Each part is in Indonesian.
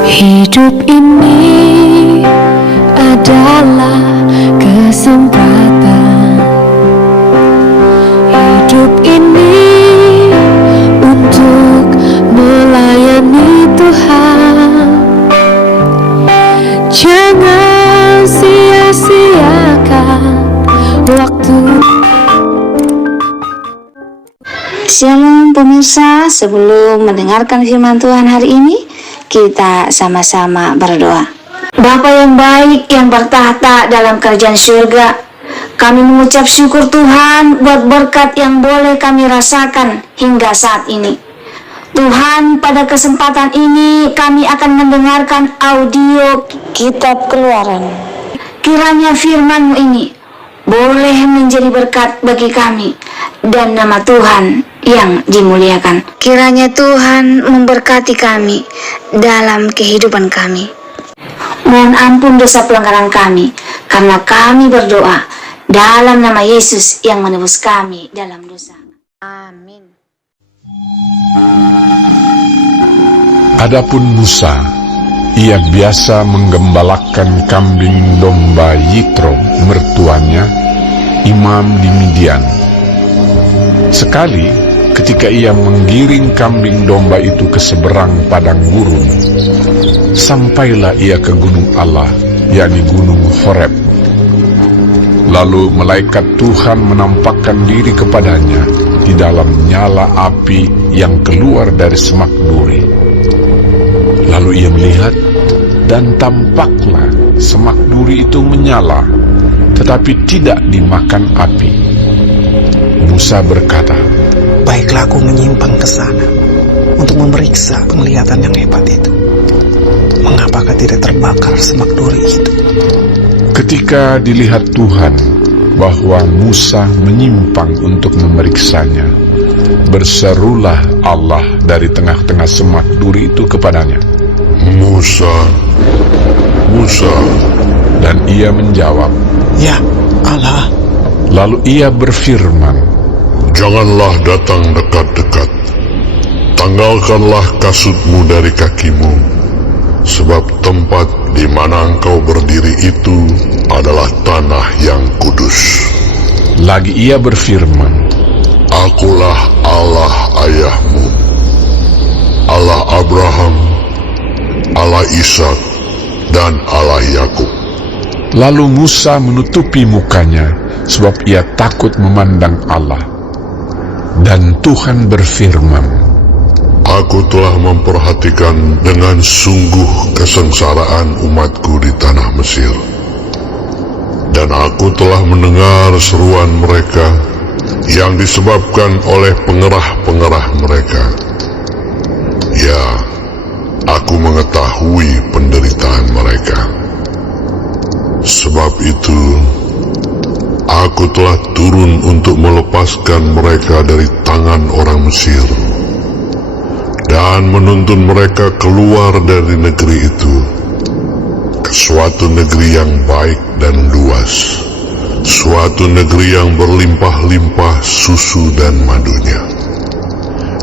Hidup ini adalah kesempatan. Hidup ini untuk melayani Tuhan. Jangan sia-siakan waktu. Shalom pemirsa, sebelum mendengarkan firman Tuhan hari ini, kita sama-sama berdoa. Bapa yang baik yang bertahta dalam kerajaan surga, kami mengucap syukur Tuhan buat berkat yang boleh kami rasakan hingga saat ini. Tuhan, pada kesempatan ini kami akan mendengarkan audio Kitab Keluaran. Kiranya firman-Mu ini boleh menjadi berkat bagi kami dan nama Tuhan yang dimuliakan. Kiranya Tuhan memberkati kami dalam kehidupan kami. Mohon ampun dosa pelanggaran kami, karena kami berdoa dalam nama Yesus yang menebus kami dalam dosa. Amin. Adapun Musa, ia biasa menggembalakan kambing domba Yitro, mertuanya, imam di Midian. Sekali, ketika ia menggiring kambing domba itu ke seberang padang gurun, sampailah ia ke gunung Allah, yakni gunung Horeb. Lalu malaikat Tuhan menampakkan diri kepadanya di dalam nyala api yang keluar dari semak duri. Lalu ia melihat, dan tampaklah semak duri itu menyala, tetapi tidak dimakan api. Musa berkata, "Baiklah, aku menyimpang ke sana untuk memeriksa penglihatan yang hebat itu. Mengapakah tidak terbakar semak duri itu?" Ketika dilihat Tuhan bahwa Musa menyimpang untuk memeriksanya, berserulah Allah dari tengah-tengah semak duri itu kepadanya, "Musa, Musa." Dan ia menjawab, "Ya Allah." Lalu ia berfirman, "Janganlah datang dekat-dekat. Tanggalkanlah kasutmu dari kakimu, sebab tempat di mana engkau berdiri itu adalah tanah yang kudus." Lagi ia berfirman, "Akulah Allah ayahmu, Allah Abraham, Allah Ishak, dan Allah Yakub." Lalu Musa menutupi mukanya, sebab ia takut memandang Allah. Dan Tuhan berfirman, "Aku telah memperhatikan dengan sungguh kesengsaraan umatku di tanah Mesir, dan aku telah mendengar seruan mereka yang disebabkan oleh pengerah-pengerah mereka. Ya, aku mengetahui penderitaan mereka. Sebab itu, aku telah turun untuk melepaskan mereka dari tangan orang Mesir, dan menuntun mereka keluar dari negeri itu, ke suatu negeri yang baik dan luas, suatu negeri yang berlimpah-limpah susu dan madunya,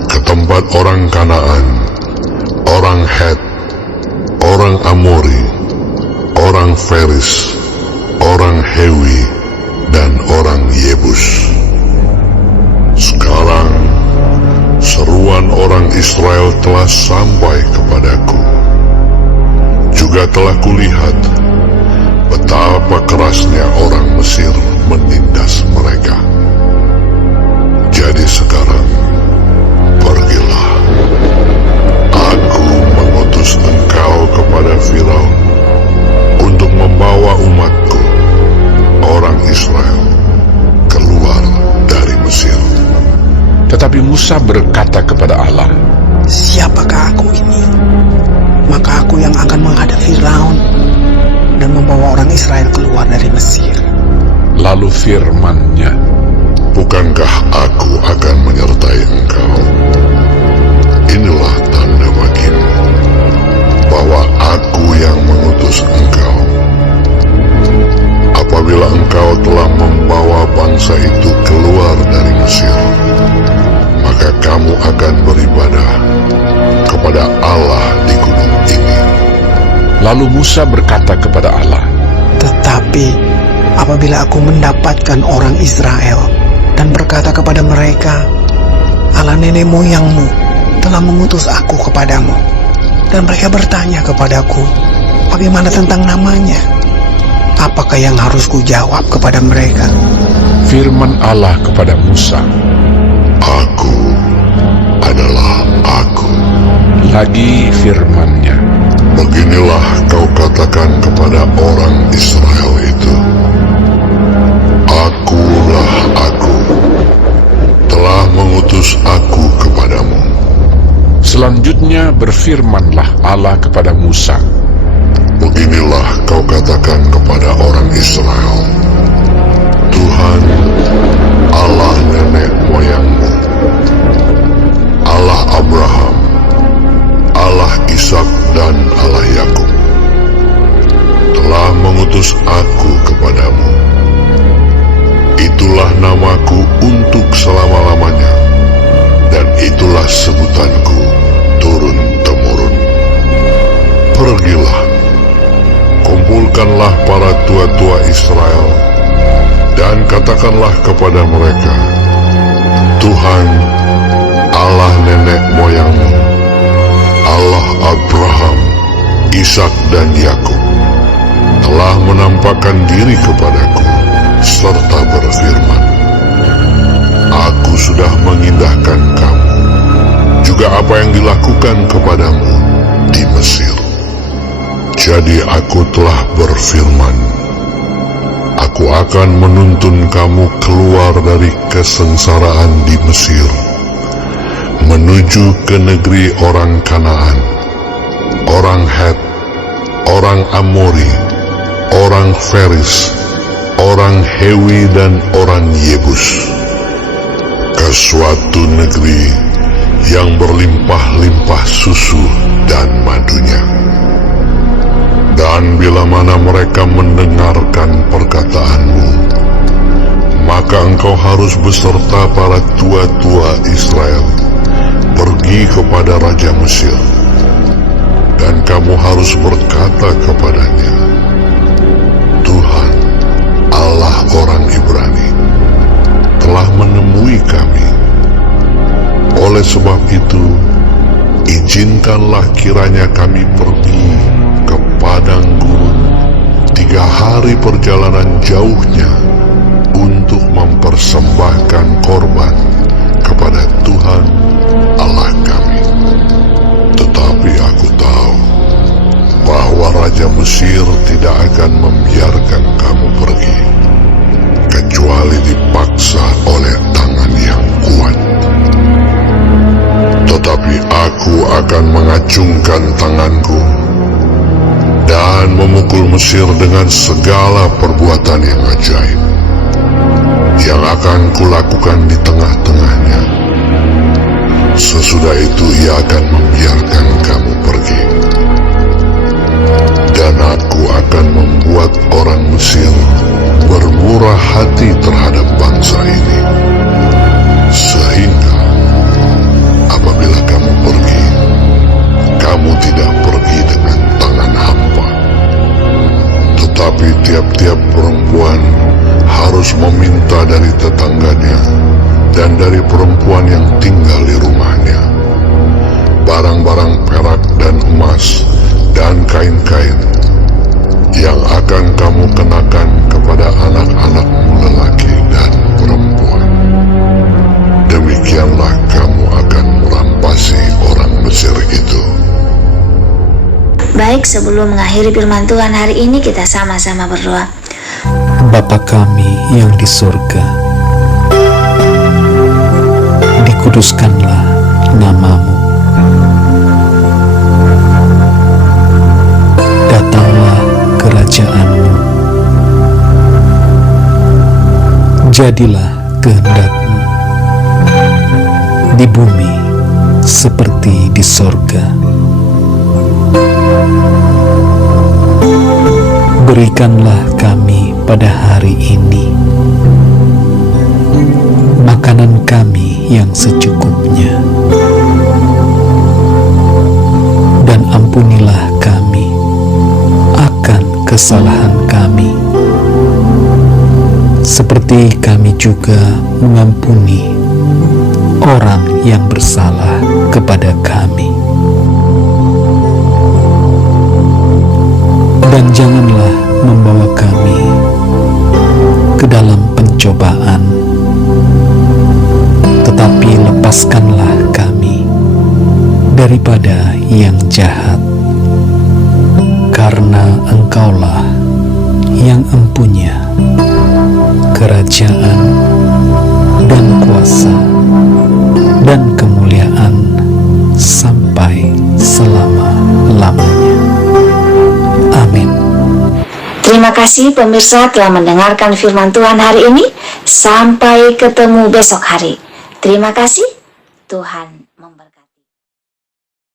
ke tempat orang Kanaan, orang Het, orang Amori, orang Feris, orang Hewi, dan orang Yebus. Sekarang seruan orang Israel telah sampai kepadaku. Juga telah kulihat betapa kerasnya orang Mesir menindas mereka. Jadi sekarang pergilah. Aku mengutus engkau kepada Firaun untuk membawa umatku, orang Israel, keluar dari Mesir." tetapi Musa berkata kepada Allah, "Siapakah aku ini? Maka aku yang akan menghadap Firaun dan membawa orang Israel keluar dari Mesir." Lalu firman-Nya, "Bukankah aku akan menyertai engkau? Inilah tanda bagimu bahwa aku yang mengutus engkau. Apabila engkau telah membawa bangsa itu keluar dari Mesir, maka kamu akan beribadah kepada Allah di gunung ini." Lalu Musa berkata kepada Allah, Tetapi apabila aku mendapatkan orang Israel dan berkata kepada mereka, Allah nenek moyangmu telah mengutus aku kepadamu, dan mereka bertanya kepadaku, bagaimana tentang namanya? Apakah yang harus kujawab kepada mereka? firman Allah kepada Musa, Aku adalah Aku. lagi firman-Nya, Beginilah kau katakan kepada orang Israel itu, Akulah Aku, telah mengutus aku kepadamu. Selanjutnya berfirmanlah Allah kepada Musa, Beginilah kau katakan kepada orang Israel, Tuhan, Allah nenek moyangmu, Allah Abraham, Allah Ishak dan Allah Yakub, telah mengutus aku kepadamu. Itulah namaku untuk selama-lamanya, dan itulah sebutanku turun-temurun. Pergilah, kumpulkanlah para tua-tua Israel, dan katakanlah kepada mereka, Tuhan, Allah nenek moyangmu, Allah Abraham, Ishak dan Yakub, telah menampakkan diri kepadaku, serta berfirman, Aku sudah mengindahkan kamu, juga apa yang dilakukan kepadamu di Mesir. Jadi aku telah berfirman, Aku akan menuntun kamu keluar dari kesengsaraan di Mesir, menuju ke negeri orang Kanaan, orang Het, orang Amori, orang Feris, orang Hewi dan orang Yebus, ke suatu negeri yang berlimpah-limpah susu dan madunya. Dan bila mana mereka mendengarkan perkataanmu, maka engkau harus beserta para tua-tua Israel pergi kepada Raja Mesir, dan kamu harus berkata kepadanya, Tuhan, Allah orang Ibrani, telah menemui kami. Oleh sebab itu, izinkanlah kiranya kami pergi ke padang gurun 3 hari perjalanan jauhnya untuk mempersembahkan korban kepada Tuhan Allah kami. Tetapi aku tahu bahwa Raja Mesir tidak akan membiarkan kamu pergi, kecuali dipaksa oleh tangan yang kuat. Tetapi aku akan mengacungkan tanganku dan memukul Mesir dengan segala perbuatan yang ajaib yang akan kulakukan di tengah-tengahnya. Sesudah itu ia akan membiarkan kamu pergi, dan aku akan membuat orang Mesir bermurah hati terhadap bangsa ini, sehingga apabila kamu pergi, kamu tidak pergi dengan tangan hampa. Tetapi tiap-tiap perempuan harus meminta dari tetangganya dan dari perempuan yang tinggal di rumahnya barang-barang perak dan emas dan kain-kain yang akan kamu kenakan kepada anak-anakmu lelaki dan perempuan. Demikianlah kamu akan merampasi orang Mesir itu. Baik, sebelum mengakhiri firman Tuhan hari ini, kita sama-sama berdoa. Bapa kami yang di surga, dikuduskanlah nama-Mu. Datanglah kerajaan-Mu. Jadilah kehendak-Mu di bumi seperti di sorga. Berikanlah kami pada hari ini makanan kami yang secukupnya, dan ampunilah kami kesalahan kami, seperti kami juga mengampuni orang yang bersalah kepada kami. Dan janganlah membawa kami ke dalam pencobaan, tetapi lepaskanlah kami daripada yang jahat, karena Engkaulah yang empunya kerajaan dan kuasa dan kemuliaan sampai selama-lamanya. Amin. Terima kasih pemirsa telah mendengarkan firman Tuhan hari ini. Sampai ketemu besok hari. Terima kasih. Tuhan